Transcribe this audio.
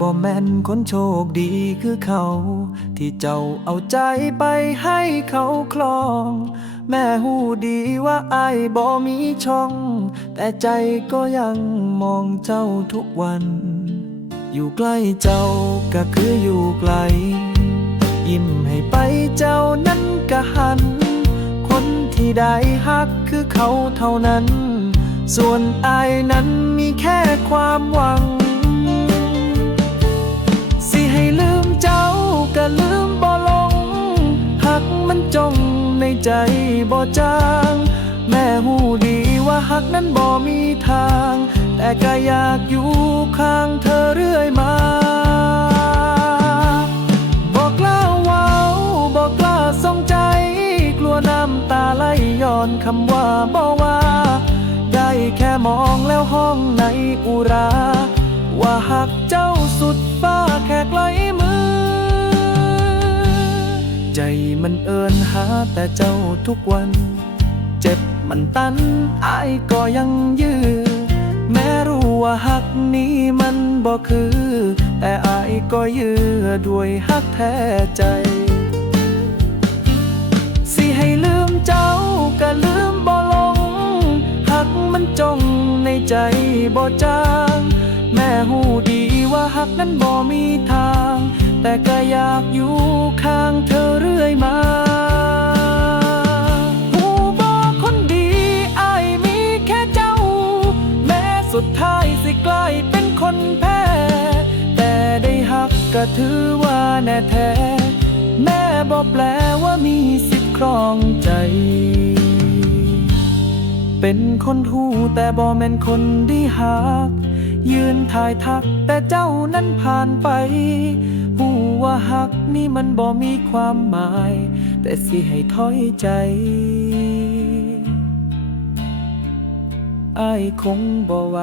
บ่แม่นคนโชคดีคือเขา ที่เจ้าเอาใจไปให้เขาคลอง แม่หูดีว่าอายบ่มีช่อง แต่ใจก็ยังมองเจ้าทุกวัน อยู่ใกล้เจ้าก็คืออยู่ไกล ยิ้มให้ไปเจ้านั้นก็หัน คนที่ได้ฮักคือเขาเท่านั้น ส่วนอายนั้นมีแค่ความหวัง ใจบ่จางแม่หูดีว่าหักนั้นบ่มีทาง แต่ก็อยากอยู่ข้างเธอเรื่อยมาบอกกล้าว้าวบอกกล้าสงใจ กลัวน้ำตาไหลย้อนคำว่าบ่ว่า ได้แค่มองแล้วห้องในอุรา ว่าหักเจ้าสุดฟ้า มันเอินหาแต่เจ้าทุกวัน เจ็บมันตันอายก็ยังยื้อแม้รู้ว่าหักนี้มันบ่คือ แต่อายก็ยื้อด้วยหักแท้ใจ สิให้ลืมเจ้าก็ลืมบ่ลงหักมันจงในใจบ่จางแม่หูดีว่าหักนั้นบ่มีทาง แต่ก็อยากอยู่ข้างเธอ กลายเป็นคนแพ้ แต่ได้หักก็ถือว่าแน่แท้ แม่บอกแปลว่ามีสิทธิ์ครองใจ เป็นคนหูแต่บ่แม่นคนดีหัก ยืนถ่ายทักแต่เจ้านั้นผ่านไปหูว่าหักนี่มันบ่มีความหมาย แต่สิให้ถอยใจ อายคงบ่ไหว